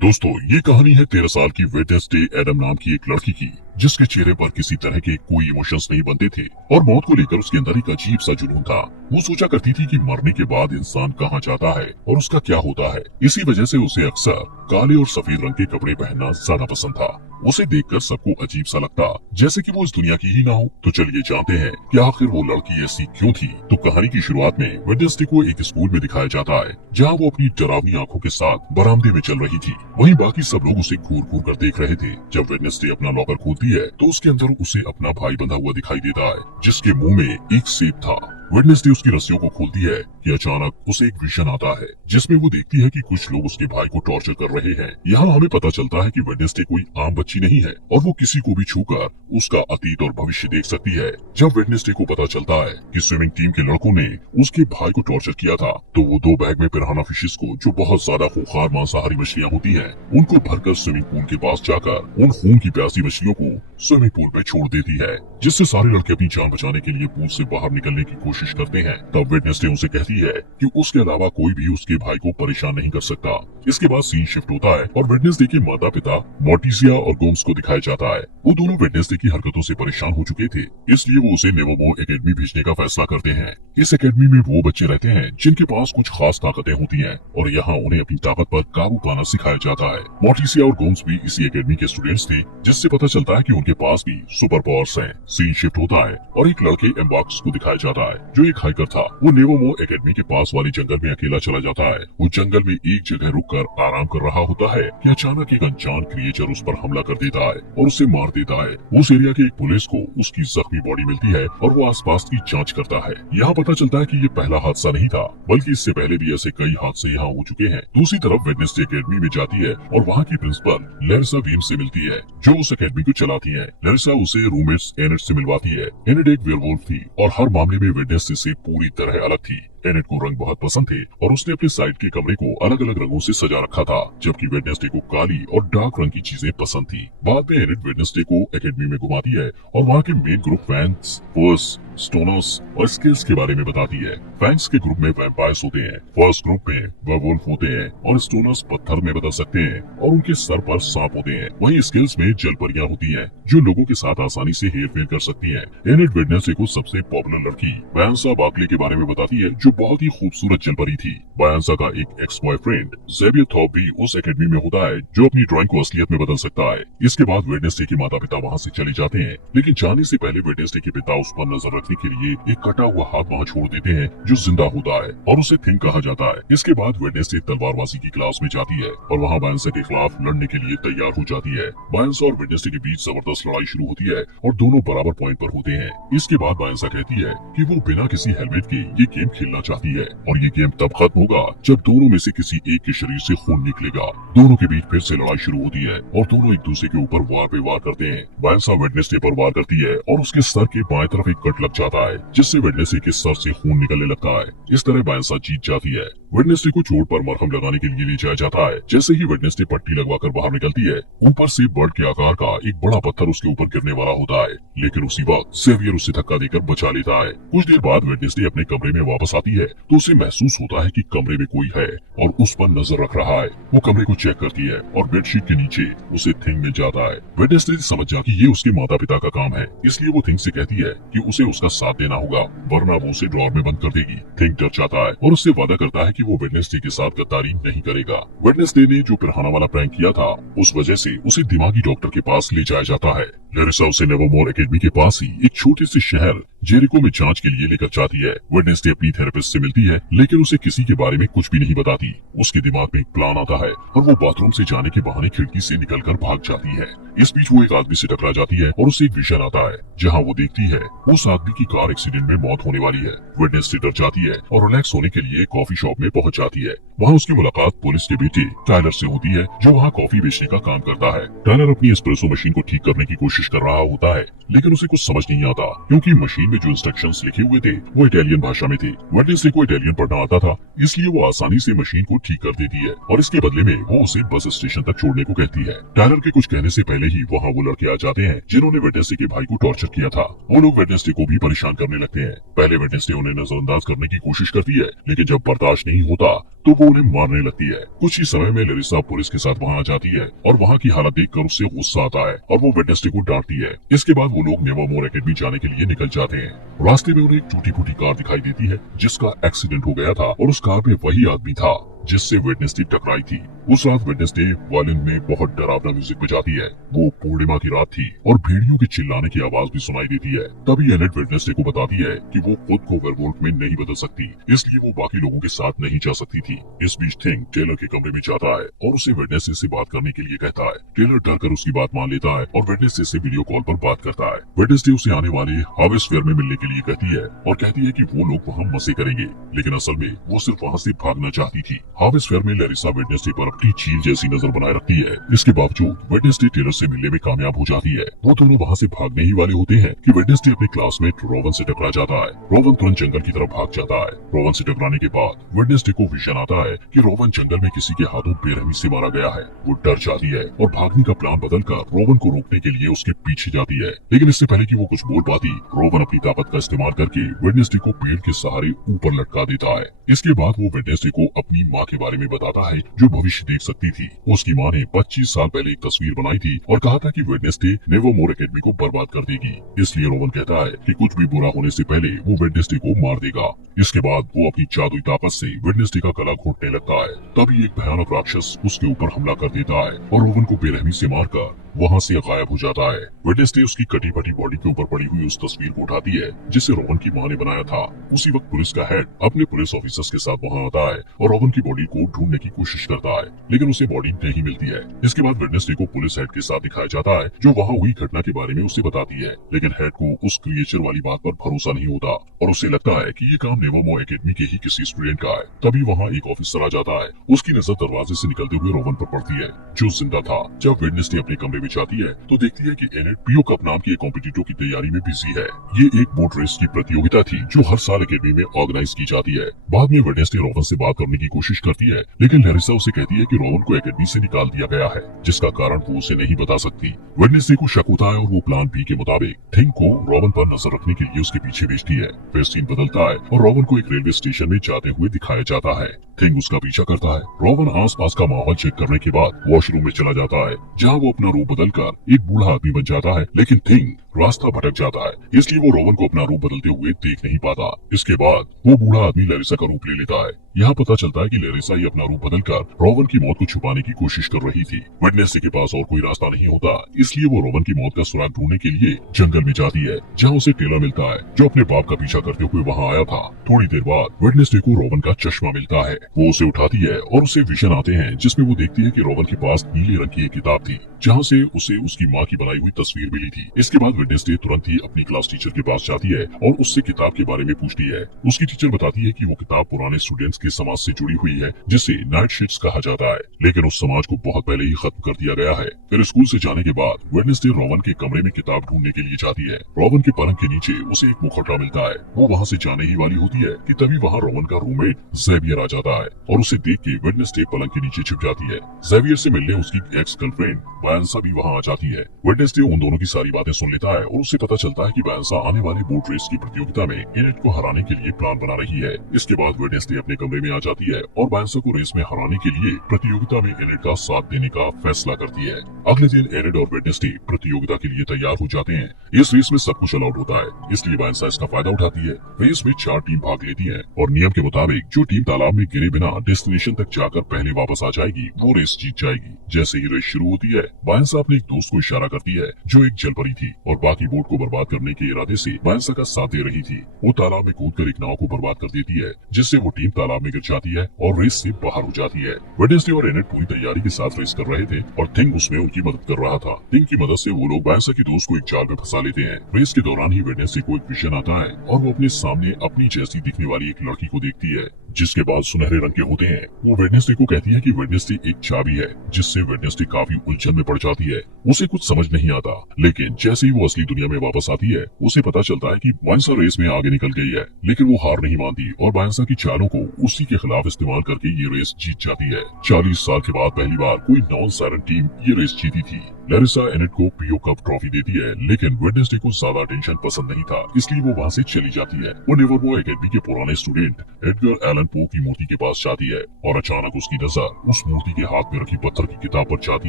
दोस्तों, ये कहानी है 13 साल की वेडनेसडे एडम नाम की एक लड़की की, जिसके चेहरे पर किसी तरह के कोई इमोशंस नहीं बनते थे और मौत को लेकर उसके अंदर एक अजीब सा जुनून था। वो सोचा करती थी कि मरने के बाद इंसान कहाँ जाता है और उसका क्या होता है। इसी वजह से उसे अक्सर काले और सफेद रंग के कपड़े पहनना ज्यादा पसंद था। उसे देखकर सबको अजीब सा लगता, जैसे कि वो इस दुनिया की ही ना हो। तो चलिए जानते हैं कि आखिर वो लड़की ऐसी क्यों थी। तो कहानी की शुरुआत में वेडनेसडे को एक स्कूल में दिखाया जाता है, जहाँ वो अपनी डरावनी आंखों के साथ बरामदे में चल रही थी। वहीं बाकी सब लोग उसे घूर घूर कर देख रहे थे। जब वेडनेसडे अपना लॉकर खोलती है तो उसके अंदर उसे अपना भाई बंधा हुआ दिखाई देता है, जिसके मुंह में एक सेब था। वेडनेसडे उसकी रस्सियों को खोलती है कि अचानक उसे एक विजन आता है, जिसमें वो देखती है कि कुछ लोग उसके भाई को टॉर्चर कर रहे हैं। यहाँ हमें पता चलता है कि वेडनेसडे कोई आम बच्ची नहीं है और वो किसी को भी छूकर उसका अतीत और भविष्य देख सकती है। जब वेडनेसडे को पता चलता है कि स्विमिंग टीम के लड़कों ने उसके भाई को टॉर्चर किया था, तो वो 2 बैग में पिराना फिशेस को, जो बहुत ज्यादा खूंखार मांसाहारी मछलियाँ होती है, उनको भरकर स्विमिंग पूल के पास जाकर उन खून की प्यासी मछलियों को स्विमिंग पूल में छोड़ देती है, जिससे सारे लड़के अपनी जान बचाने के लिए पूल से बाहर निकलने की कोशिश करते हैं। तब वेडनेसडे उसे कहती है कि उसके अलावा कोई भी उसके भाई को परेशान नहीं कर सकता। इसके बाद सीन शिफ्ट होता है और वेडनेसडे के माता पिता मोर्टिसिया और गोम्स को दिखाया जाता है। वो दोनों वेडनेसडे की हरकतों से परेशान हो चुके थे, इसलिए वो उसे नेवोमोर एकेडमी भेजने का फैसला करते हैं। इस एकेडमी में वो बच्चे रहते हैं जिनके पास कुछ खास ताकतें होती हैं और यहाँ उन्हें अपनी ताकत पर काबू पाना सिखाया जाता है। मोर्टिसिया और गोम्स भी इसी एकेडमी के स्टूडेंट्स थे, जिससे पता चलता है कि उनके पास भी सुपर पावर्स हैं। सीन शिफ्ट होता है और एक लड़के एम्बॉक्स को दिखाया जाता है, जो एक हाइकर था। वो नेवोमोर एकेडमी के पास वाले जंगल में अकेला चला जाता है। वो जंगल में एक जगह रुककर आराम कर रहा होता है कि अचानक एक अनजान क्रिएचर उस पर हमला कर देता है और उसे मार देता है। उस एरिया के एक पुलिस को उसकी जख्मी बॉडी मिलती है और वो आसपास की जांच करता है। यहाँ पता चलता है कि ये पहला हादसा नहीं था, बल्कि इससे पहले भी ऐसे कई हादसे यहाँ हो चुके हैं। दूसरी तरफ वेडनेसडे एकेडमी में जाती है और वहाँ की प्रिंसिपल लैरिसा वीम से मिलती है, जो उस एकेडमी को चलाती है। लैरिसा उसे रूममेट्स एनेट से मिलवाती है। एनेट एक वेयरवुल्फ थी और हर मामले में वेडनेसडे से पूरी तरह अलग थी। एनेट को रंग बहुत पसंद थे और उसने अपने साइड के कमरे को अलग अलग रंगों से सजा रखा था, जबकि वेडनेसडे को काली और डार्क रंग की चीजें पसंद थी। बाद में एनेट वेडनेसडे को एकेडमी में घुमाती है और वहाँ के मेन ग्रुप फैंस, फोर्स, स्टोनर्स और स्किल्स के बारे में बताती है। फैंस के ग्रुप में वैम्पायर्स होते हैं, फर्स्ट ग्रुप में वेयरवुल्फ होते हैं और स्टोनर्स पत्थर में बदल सकते हैं और उनके सर पर सांप होते हैं। वहीं स्किल्स में जलपरियां होती हैं, जो लोगों के साथ आसानी से हेर फेर कर सकती हैं। एनेट वेडनेसडे को सबसे पॉपुलर लड़की बायंसा बार्कले के बारे में बताती है, जो बहुत ही खूबसूरत जलपरी थी। बायंसा का एक एक्स बॉयफ्रेंड ज़ेवियर थॉप भी उस एकेडमी में होता है, जो अपनी ड्राइंग को असलियत में बदल सकता है। इसके बाद वेडनेसडे के माता पिता वहाँ से चले जाते हैं, लेकिन जाने से पहले वेडनेसडे के पिता उस पर नजर रखने के लिए एक कटा हुआ हाथ वहाँ छोड़ देते हैं, जो जिंदा होता है और उसे थिंक कहा जाता है। इसके बाद वेडनेसडे तलवारबाजी की क्लास में जाती है और वहाँ बायंसा के खिलाफ लड़ने के लिए तैयार हो जाती है। बायंसा और वेडनेसडे के बीच जबरदस्त लड़ाई शुरू होती है और दोनों बराबर पॉइंट पर होते हैं। इसके बाद बायंसा कहती है कि वो बिना किसी हेलमेट के ये गेम खेलना चाहती है और ये गेम तब खत्म होगा जब दोनों में से किसी एक के शरीर से खून निकलेगा। दोनों के बीच फिर से लड़ाई शुरू होती है और दोनों एक दूसरे के ऊपर वार पे वार करते हैं। बायंसा वेडनेसडे पर वार करती है और उसके सर के बाएं तरफ एक कट लग जाता है, जिससे वेडनेसडे के सर से खून निकलने लगता है। इस तरह बायंसा जीत जाती है। वेडनेसडे को चोट पर मरहम लगाने के लिए ले जाया जाता है। जैसे ही वेडनेसडे पट्टी लगवाकर बाहर निकलती है, ऊपर से बर्ड के आकार का एक बड़ा पत्थर उसके ऊपर गिरने वाला होता है, लेकिन उसी वक्त ज़ेवियर उसे धक्का देकर बचा लेता है। कुछ देर बाद वेडनेसडे अपने कमरे में वापस आती है तो उसे महसूस होता है कि कमरे में कोई है और उस पर नजर रख रहा है। वो कमरे को चेक करती है और बेडशीट के नीचे उसे थिंग मिल जाता है। वेडनेसडे समझ जाती है ये उसके माता पिता का काम है, इसलिए वो थिंग से कहती है कि उसे उसका साथ देना होगा, वरना वो उसे ड्रॉर में बंद कर देगी। थिंग डर जाता है और उससे वादा करता है कि वो वेडनेसडे के साथ गद्दारी नहीं करेगा। वेडनेसडे ने जो पिराना वाला प्रैंक किया था, उस वजह से उसे दिमागी डॉक्टर के पास ले जाया जाता है। लैरिसा उसे नेवोमोर एकेडमी के पास ही एक छोटे से शहर जेरिको में जांच के लिए लेकर जाती है। वेडनेसडे अपनी थेरेपिस्ट से मिलती है, लेकिन उसे किसी के बारे में कुछ भी नहीं बताती। उसके दिमाग में एक प्लान आता है और वो बाथरूम से जाने के बहाने खिड़की से निकलकर भाग जाती है। इस बीच वो एक आदमी से टकरा जाती है और उसे एक विजन आता है, जहाँ वो देखती है उस आदमी की कार एक्सीडेंट में मौत होने वाली है। वेडनेसडे डर जाती है और रिलैक्स होने के लिए कॉफी शॉप में पहुंच जाती है। वहाँ उसकी मुलाकात पुलिस के बेटे टायलर से होती है, जो वहाँ कॉफी बेचने का काम करता है। टायलर अपनी एस्प्रेसो मशीन को ठीक करने की कोशिश कर रहा होता है, लेकिन उसे कुछ समझ नहीं आता, क्योंकि मशीन में जो इंस्ट्रक्शंस लिखे हुए थे वो इटालियन भाषा में थे। वेडनेसडे को इटालियन पढ़ना आता था, इसलिए वो आसानी से मशीन को ठीक कर देती है और इसके बदले में वो उसे बस स्टेशन तक छोड़ने को कहती है। टायलर के कुछ कहने से पहले ही वहाँ वो लड़के आ जाते हैं जिन्होंने वेडनेसडे के भाई को टॉर्चर किया था। वो लोग वेडनेसडे को भी परेशान करने लगते हैं। पहले वेडनेसडे उन्हें नजरअंदाज करने की कोशिश करती है, लेकिन जब बर्दाश्त नहीं होता तो वो उन्हें मारने लगती है। कुछ ही समय में लैरिसा पुलिस के साथ वहाँ आ जाती है और वहाँ की हालत देखकर उससे गुस्सा आता है और वो वेडनेसडे को डांटती है। इसके बाद वो लोग नेवरमोर एकेडमी जाने के लिए निकल जाते हैं। रास्ते में उन्हें एक टूटी फूटी कार दिखाई देती है जिसका एक्सीडेंट हो गया था और उस कार में वही आदमी था जिससे वेडनेसडे टकराई थी। उस रात वेडनेसडे वायलिन में बहुत डरावना म्यूजिक बजाती है। वो पूर्णिमा की रात थी और भेड़ियों के चिल्लाने की आवाज भी सुनाई देती है। तभी एनेट वेडनेसडे को बताती है कि वो खुद को वेयरवुल्फ में नहीं बदल सकती, इसलिए वो बाकी लोगों के साथ नहीं जा सकती थी। इस बीच थिंग टेलर के कमरे में जाता है और उसे वेडनेसडे से बात करने के लिए कहता है। टेलर डरकर उसकी बात मान लेता है और वेडनेसडे से वीडियो कॉल पर बात करता है। वेडनेसडे उसे आने वाले हार्वेस्ट फेयर में मिलने के लिए कहती है और कहती है कि वो लोग वहाँ मजे करेंगे, लेकिन असल में वो सिर्फ वहाँ से भागना चाहती थी। हार्वेस्ट फेयर में लैरिसा वेडनेसडे पर अपनी चील जैसी नजर बनाए रखती है। इसके बावजूद वेडनेसडे टेलर से मिलने में कामयाब हो जाती है। वो दोनों वहाँ से भागने ही वाले होते हैं कि वेडनेसडे अपने क्लासमेट रोवन से टकरा जाता है। रोवन तुरंत जंगल की तरफ भाग जाता है। रोवन से टकराने के बाद वेडनेसडे को विजन आता है कि रोवन जंगल में किसी के हाथों बेरहमी से मारा गया है। वो डर जाती है और भागने का प्लान बदलकर रोवन को रोकने के लिए उसके पीछे जाती है, लेकिन इससे पहले कि वो कुछ बोल पाती, रोवन अपनी ताकत का इस्तेमाल करके वेडनेसडे को पेड़ के सहारे ऊपर लटका देता है। इसके बाद वो वेडनेसडे को अपनी माँ के बारे में बताता है जो भविष्य देख सकती थी। उसकी माँ ने 25 साल पहले एक तस्वीर बनाई थी और कहा था कि वेडनेसडे नेवरमोर एकेडमी को बर्बाद कर देगी। इसलिए रोवन कहता है कि कुछ भी बुरा होने से पहले वो वेडनेसडे को मार देगा। इसके बाद वो अपनी जादुई ताकत से वेडनेसडे का गला घोटने लगता है। तभी एक भयानक राक्षस उसके ऊपर हमला कर देता है और रोवन को बेरहमी से मारकर वहाँ से गायब हो जाता है। वेडनेसडे उसकी कटी फटी बॉडी के ऊपर पड़ी हुई उस तस्वीर को उठाती है जिसे रोवन की माँ ने बनाया था। उसी वक्त पुलिस का हेड अपने पुलिस ऑफिसर्स के साथ वहाँ आता है और रोवन की बॉडी को ढूंढने की कोशिश करता है, लेकिन उसे बॉडी नहीं मिलती है। इसके बाद वेडनेसडे को पुलिस हेड के साथ दिखाया जाता है जो वहाँ हुई घटना के बारे में उसे बताती है, लेकिन हेड को उस क्रिएचर वाली बात पर भरोसा नहीं होता और उसे लगता है कि ये काम नेवरमोर एकेडमी के ही किसी स्टूडेंट का है। तभी वहाँ एक ऑफिसर आ जाता है। उसकी नजर दरवाजे से निकलते हुए रोवन पर पड़ती है जो जिंदा था। जब वेडनेसडे अपने कमरे में जाती है तो देखती है कि एनेट पीओ कप नाम की एक कॉम्पिटिटर की तैयारी में बिजी है। ये एक बोट रेस की प्रतियोगिता थी जो हर साल एकेडमी में ऑर्गेनाइज की जाती है। बाद में वेडनेसडे रोवन से बात करने की कोशिश करती है, लेकिन लैरिसा उसे कहती है कि रोवन को एकेडमी से निकाल दिया गया है, जिसका कारण वो उसे नहीं बता सकती। वेडनेसडे को शक होता है और वो प्लान बी के मुताबिक थिंग को रोवन पर नजर रखने के लिए उसके पीछे भेजती है। फिर सीन बदलता है और रोवन को एक रेलवे स्टेशन में जाते हुए दिखाया जाता है। थिंग उसका पीछा करता है। रोवन आसपास का माहौल चेक करने के बाद वॉशरूम में चला जाता है, जहाँ वो अपना रूप बदलकर एक बूढ़ा आदमी बन जाता है, लेकिन थिंग रास्ता भटक जाता है, इसलिए वो रोवन को अपना रूप बदलते हुए देख नहीं पाता। इसके बाद वो बूढ़ा आदमी लैरिसा का रूप ले लेता है। यहाँ पता चलता है कि लैरिसा ही अपना रूप बदलकर रोवन की मौत को छुपाने की कोशिश कर रही थी। वेडनेसडे के पास और कोई रास्ता नहीं होता, इसलिए वो रोवन की मौत का सुराग ढूंढने के लिए जंगल में जाती है, जहाँ उसे टेलर मिलता है जो अपने बाप का पीछा करते हुए वहाँ आया था। थोड़ी देर बाद वेडनेसडे को रोवन का चश्मा मिलता है। वो उसे उठाती है और उसे विजन आते हैं जिसमें वो देखती है कि रोवन के पास नीले रंग की एक किताब थी, जहाँ से उसे उसकी माँ की बनाई हुई तस्वीर मिली थी। इसके बाद वेडनेसडे तुरंत ही अपनी क्लास टीचर के पास जाती है और उससे किताब के बारे में पूछती है। उसकी टीचर बताती है कि वो किताब पुराने स्टूडेंट्स के समाज से जुड़ी हुई है जिसे नाइट शिफ्ट्स कहा जाता है, लेकिन उस समाज को बहुत पहले ही खत्म कर दिया गया है। फिर स्कूल से जाने के बाद वेडनेसडे रोवन के कमरे में किताब ढूंढने के लिए जाती है। रोवन के पलंग के नीचे उसे एक मुखौटा मिलता है। वो वहाँ से जाने ही वाली होती है कि तभी वहाँ रोवन का रूममेट ज़ेवियर आ जाता है और उसे देख के वेडनेसडे पलंग के नीचे छुप जाती है। ज़ेवियर से मिलने उसकी एक्स गर्लफ्रेंड वायंसा भी वहाँ आ जाती है। वेडनेसडे उन दोनों की सारी बातें सुन लेता है और उसे पता चलता है कि वायंसा आने वाली बोट रेस की प्रतियोगिता में एनेट को हराने के लिए प्लान बना रही है। इसके बाद वेडनेसडे अपने कमरे में आ जाती है और वायंसा को रेस में हराने के लिए प्रतियोगिता में एनेट का साथ देने का फैसला करती है। अगले दिन एनेट और वेडनेसडे प्रतियोगिता के लिए तैयार हो जाते हैं। इस रेस में सब कुछ अलाउड होता है, इसलिए वायंसा इसका फायदा उठाती है। रेस में 4 टीम भाग लेती है और नियम के मुताबिक जो टीम तालाब में गिरे बिना डेस्टिनेशन तक जाकर पहले वापस आ जाएगी वो रेस जीत जाएगी। जैसे ही रेस शुरू होती है वायंसा अपने एक दोस्त को इशारा करती है जो एक जलपरी थी और बाकी बोट को बर्बाद करने के इरादे से वायंसा का साथ दे रही थी। वो तालाब में कूदकर एक नाव को बर्बाद कर देती है, जिससे वो टीम तालाब में गिर जाती है और रेस से बाहर हो जाती है। वेडनेसडे और एनेट पूरी तैयारी के साथ रेस कर रहे थे और थिंग उसमें उनकी मदद कर रहा था। थिंग की मदद से वो लोग वायंसा के दोस्त को एक जाल में फंसा लेते हैं। रेस के दौरान ही वेडनेसडे को एक विजन आता है और वो अपने सामने अपनी जैसी दिखने वाली एक लड़की को देखती है। जिसके बाद सुनहरे रंग के होते हैं। वो वेडनेसडे को कहती है कि वेडनेसडे एक चाबी है, जिससे वेडनेसडे काफी उलझन में पड़ जाती है। उसे कुछ समझ नहीं आता, लेकिन जैसे ही वो असली दुनिया में वापस आती है, उसे पता चलता है कि बायंसा रेस में आगे निकल गई है। लेकिन वो हार नहीं मानती और बायंसा की चालों को उसी के खिलाफ इस्तेमाल करके ये रेस जीत जाती है। 40 साल के बाद पहली बार कोई नॉन सायरन टीम ये रेस जीती थी। लैरिसा एनेट को पीओ कप ट्रॉफी देती है, लेकिन वेडनेसडे को ज्यादा टेंशन पसंद नहीं था, इसलिए वो वहाँ से चली जाती है। वो नेवरमोर एकेडमी के पुराने स्टूडेंट एडगर एलन पो की मूर्ति के पास जाती है और अचानक उसकी नजर उस मूर्ति के हाथ में रखी पत्थर की किताब पर जाती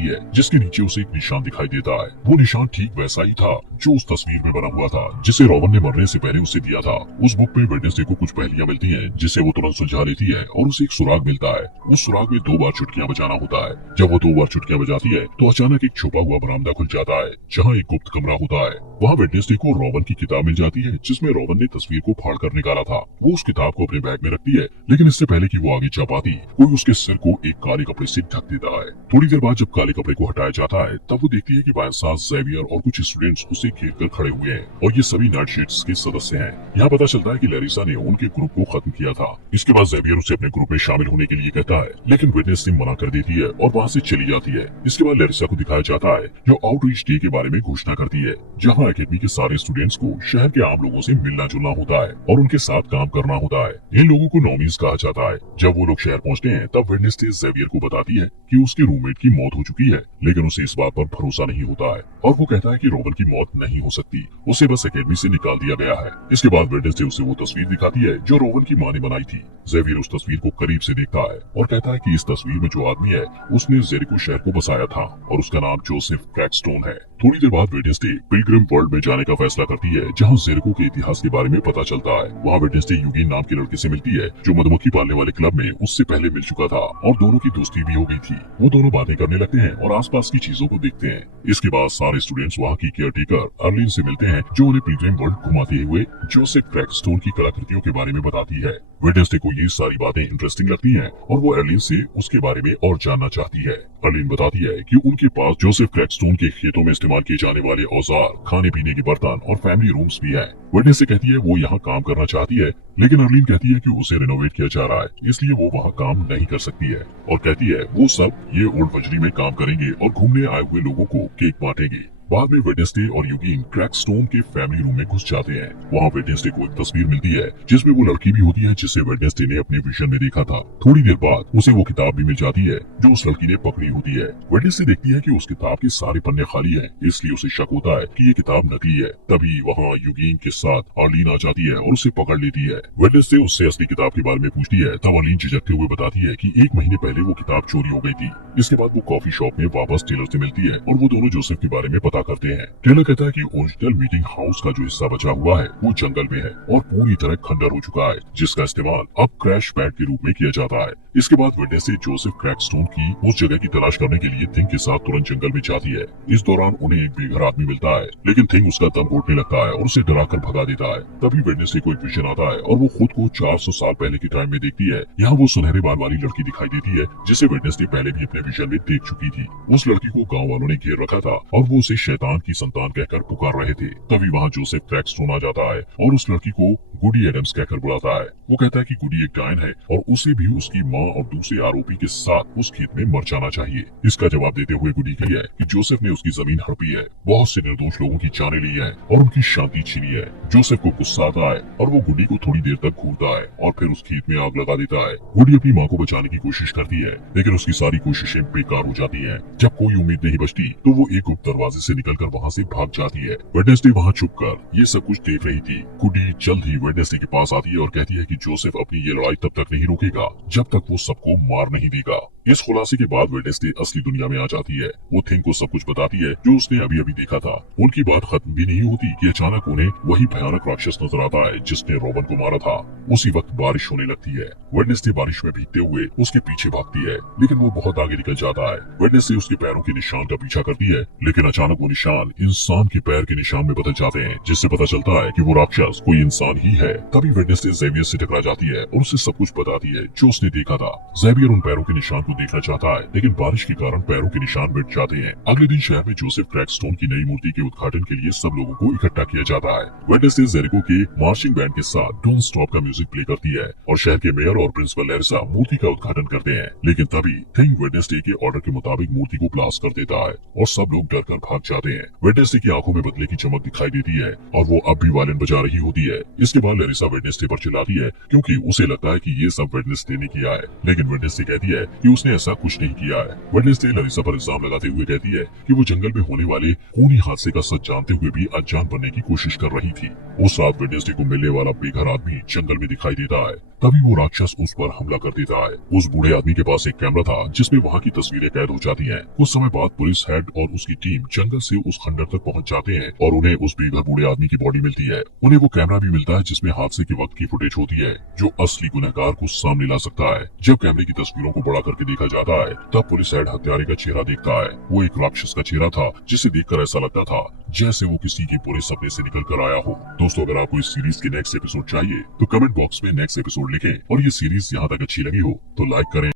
है, जिसके नीचे उसे एक निशान दिखाई देता है। वो निशान ठीक वैसा ही था जो उस तस्वीर में बना हुआ था, जिसे रॉबन ने मरने से पहले उसे दिया था। उस बुक में वेडनेसडे को कुछ पहेलियां मिलती हैं, जिसे वो तुरंत सुलझा लेती है और उसे एक सुराग मिलता है। उस सुराग में 2 बार चुटकियां बजाना होता है। जब वो 2 बार चुटकियां बजाती है तो अचानक एक छुपा हुआ बरामदा खुल जाता है, जहाँ एक गुप्त कमरा होता है। वहाँ वेडनेसडे को रॉबन की किताब मिल जाती है, जिसमें रॉबन ने तस्वीर को फाड़ कर निकाला था। वो उस किताब को अपने बैग में रखती है, लेकिन इससे पहले कि वो आगे जा पाती, कोई उसके सिर को एक काले कपड़े से ढक देता है। थोड़ी देर बाद जब काले कपड़े को हटाया जाता है, तब वो देखती है कि बायंसा, ज़ेवियर और कुछ स्टूडेंट्स उसे घेर कर खड़े हुए हैं और ये सभी नाइटशेड्स के सदस्य हैं। यहाँ पता चलता है कि लैरिसा ने उनके ग्रुप को खत्म किया था। इसके बाद ज़ेवियर उसे अपने ग्रुप में शामिल होने के लिए कहता है, लेकिन वेडनेसडे मना कर देती है और वहाँ से चली जाती है। इसके बाद लैरिसा को दिखाया जाता है, जो आउटरीच डे के बारे में घोषणा करती है, जहाँ एकेडमी के सारे स्टूडेंट्स को शहर के आम लोगों से मिलना जुलना होता है और उनके साथ काम करना होता है। इन लोगों को नॉमीज कहा जाता है। जब वो लोग शहर पहुँचते हैं, तब वेडनेसडे ज़ेवियर को बताती है कि उसके रूममेट की मौत हो चुकी है, लेकिन उसे इस बात पर भरोसा नहीं होता है और वो कहता है कि रॉबन की मौत नहीं हो सकती, उसे बस एकेडमी से निकाल दिया गया है। इसके बाद वेडनेसडे उसे वो तस्वीर दिखाती है जो रॉबन की माँ ने बनाई थी। ज़ेवियर उस तस्वीर को करीब से देखता है और कहता है कि इस तस्वीर में जो आदमी है, उसने जेरिको शहर को बसाया था और उसका नाम जोसेफ क्रैकस्टोन है। थोड़ी देर बाद वेडनेसडे पिलग्रिम वर्ल्ड में जाने का फैसला करती है, जहाँ जेरिको के इतिहास के बारे में पता चलता है। वहाँ वेडनेसडे यूगिन नाम के लड़के से मिलती है, जो मधुमक्खी पालने वाले क्लब में उससे पहले मिल चुका था और दोनों की दोस्ती भी हो गई थी। वो दोनों बातें करने लगते हैं और आसपास की चीजों को देखते हैं। इसके बाद सारे स्टूडेंट्स वहाँ की केयरटेकर अर्लिन से मिलते हैं, जो उन्हें पिलग्रिम वर्ल्ड घुमाते हुए जोसेफ क्रैकस्टोन की कलाकृतियों के बारे में बताती है। वेडनेसडे को ये सारी बातें इंटरेस्टिंग लगती हैं और वो अर्लिन से उसके बारे में और जानना चाहती है। अर्लिन बताती है कि उनके पास जोसेफ क्रैकस्टोन के खेतों में इस्तेमाल किए जाने वाले औजार, खाने पीने के बर्तन और फैमिली रूम्स भी है। वेडनेसडे कहती है वो यहाँ काम करना चाहती है, लेकिन अर्लिन कहती है कि उसे रिनोवेट किया जा रहा है, इसलिए वो वहाँ काम नहीं कर सकती है और कहती है वो सब ये ओल्ड वजरी में काम करेंगे और घूमने आए हुए लोगों को केक बांटेंगे। बाद में वेडनेसडे और यूगिन क्रैकस्टोन के फैमिली रूम में घुस जाते हैं। वहाँ वेडनेसडे को एक तस्वीर मिलती है, जिसमें वो लड़की भी होती है जिसे वेडनेसडे ने अपने विजन में देखा था। थोड़ी देर बाद उसे वो किताब भी मिल जाती है जो उस लड़की ने पकड़ी होती है। वेडनेसडे देखती है कि उस किताब के सारे पन्ने खाली हैं, इसलिए उसे शक होता है कि ये किताब नकली है। तभी वहाँ यूगिन के साथ अर्लिन आ जाती है और उसे पकड़ लेती है। वेडनेसडे उससे असली किताब के बारे में पूछती है, तब अर्लिन झिझकते हुए बताती है कि 1 महीने पहले वो किताब चोरी हो गई थी। इसके बाद वो कॉफी शॉप में वापस टेलर से मिलती है और वो दोनों जोसेफ के बारे में पता करते हैं। टेलर कहता है कि ओरिजिनल मीटिंग हाउस का जो हिस्सा बचा हुआ है वो जंगल में है और पूरी तरह खंडर हो चुका है, जिसका इस्तेमाल अब क्रैश पैड के रूप में किया जाता है। इसके बाद वेडनेसडे जोसेफ क्रैकस्टोन की उस जगह की तलाश करने के लिए थिंग के साथ तुरंत जंगल में जाती है। इस दौरान उन्हें एक बेघर आदमी मिलता है, लेकिन थिंग उसका दम घोटने लगता है और उसे डराकर भगा देता है। तभी वेडनेसडे को एक विजन आता है और वो खुद को 400 साल पहले के टाइम में देखती है। यहाँ वो सुनहरे बाल वाली लड़की दिखाई देती है, जिसे वेडनेसडे पहले भी अपने विजन में देख चुकी थी। उस लड़की को गाँव वालों ने घेर रखा था और वो उसे शैतान की संतान कहकर पुकार रहे थे। तभी वहाँ जोसेफ क्रैकस्टोन आ जाता है और उस लड़की को गुडी एडम्स कहकर बुलाता है। वो कहता है कि गुडी एक डायन है और उसे भी उसकी माँ और दूसरे आरोपी के साथ उस खेत में मर जाना चाहिए। इसका जवाब देते हुए गुडी कहती है कि जोसेफ ने उसकी जमीन हड़पी है, बहुत से निर्दोष लोगों की जानें ली है और उनकी शांति छीनी है। जोसेफ को गुस्सा आता है और वो गुडी को थोड़ी देर तक घूरता है और फिर उस खेत में आग लगा देता है। गुडी अपनी माँ को बचाने की कोशिश करती है, लेकिन उसकी सारी कोशिशें बेकार हो जाती है। जब कोई उम्मीद नहीं बचती तो वो एक गुप्त दरवाजे से निकलकर वहाँ से भाग जाती है। वेडनेसडे वहाँ छुप कर ये सब कुछ देख रही थी। गुडी जल्द ही वेडनेसडे के पास आती है और कहती है कि जोसेफ अपनी ये लड़ाई तब तक नहीं रोकेगा जब तक वो सबको मार नहीं देगा। इस खुलासे के बाद वेडनेसडे असली दुनिया में आ जाती है। वो थिंग को सब कुछ बताती है जो उसने अभी अभी देखा था। उनकी बात खत्म भी नहीं होती कि अचानक उन्हें वही भयानक राक्षस नजर आता है जिसने रॉबन को मारा था। उसी वक्त बारिश होने लगती है। वेडनेसडे बारिश में भीगते हुए उसके पीछे भागती है, लेकिन वो बहुत आगे निकल जाता है। वेडनेसडे उसके पैरों के निशान का पीछा करती है, लेकिन अचानक वो निशान इंसान के पैर के निशान में बदल जाते हैं, जिससे पता चलता है कि वो राक्षस कोई इंसान ही है। तभी वेडनेसडे ज़ेवियर से टकरा जाती है और उसे सब कुछ बताती है जो उसने देखा था। ज़ेवियर उन पैरों के निशान को देखना चाहता है, लेकिन बारिश के कारण पैरों के निशान मिट जाते हैं। अगले दिन शहर में जोसेफ क्रैकस्टोन की नई मूर्ति के उद्घाटन के लिए सब लोगों को इकट्ठा किया जाता है। वेडनेसडे जेरिको के मार्चिंग बैंड के साथ डोंट स्टॉप का म्यूजिक प्ले करती है और शहर के मेयर और प्रिंसिपल लैरिसा मूर्ति का उद्घाटन करते हैं। लेकिन तभी थिंग वेडनेसडे के ऑर्डर के मुताबिक मूर्ति को ब्लास्ट कर देता है और सब लोग डर कर भाग जाते हैं। वेडनेसडे की आंखों में बदले की चमक दिखाई देती है और वो अब भी वायलिन बजा रही होती है। इसके बाद लैरिसा वेडनेसडे पर चिल्लाती है क्योंकि उसे लगता है कि ये सब वेडनेसडे ने किया है, लेकिन वेडनेसडे कहती है कि उसने ऐसा कुछ नहीं किया है। वेडनेसडे लैरिसा पर इल्जाम लगाते हुए कहती है कि वो जंगल में होने वाले खूनी हादसे का सच जानते हुए भी अनजान बनने की कोशिश कर रही थी। उस रात वेडनेसडे को मिलने वाला बेघर आदमी जंगल में दिखाई देता है। तभी वो राक्षस उस पर हमला कर देता है। उस बूढ़े आदमी के पास एक कैमरा था जिसमें वहाँ की तस्वीरें कैद हो जाती हैं। कुछ समय बाद पुलिस हेड और उसकी टीम जंगल से उस खंडर तक पहुँच जाते हैं और उन्हें उस बेघर बूढ़े आदमी की बॉडी मिलती है। उन्हें वो कैमरा भी मिलता है जिसमें हादसे के वक्त की फुटेज होती है जो असली गुनहगार को सामने ला सकता है। जब कैमरे की तस्वीरों को बड़ा करके देखा जाता है तब पुलिस हेड हत्यारे का चेहरा देखता है। वो एक राक्षस का चेहरा था जिसे देखकर ऐसा लगता था जैसे वो किसी के बुरे सपने से निकल कर आया हो। दोस्तों, अगर आपको इस सीरीज के नेक्स्ट एपिसोड चाहिए तो कमेंट बॉक्स में नेक्स्ट एपिसोड लिखें और ये सीरीज यहाँ तक अच्छी लगी हो तो लाइक करें।